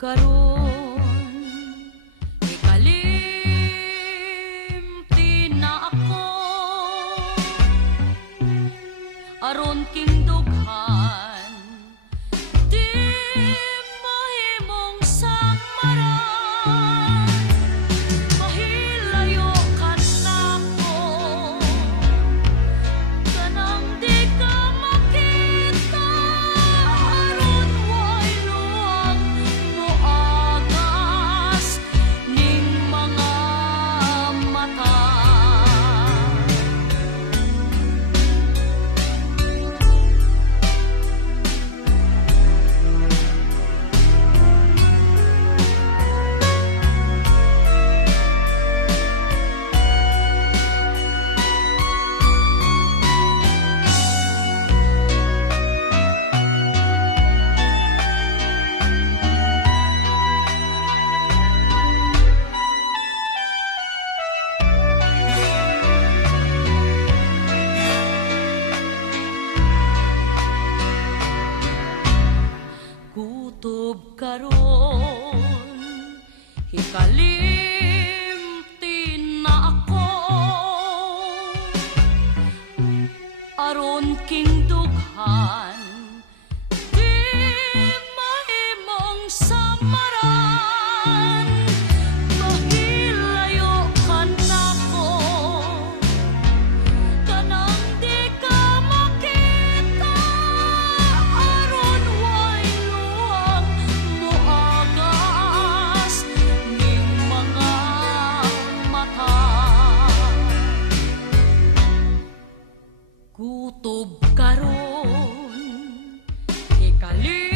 karon ikalimti na ako aron king dughan di mahimong samaran mahilayo ka nako kanang di ka makita aron way luwag mo agas ning mga mata. Kutob karon hikalimti na ako aron king dughan di mahimong samaran mahilayo ka nako kanang di ka makita aron way luwag mo agas ning mga mata. Kutob karon ikalimti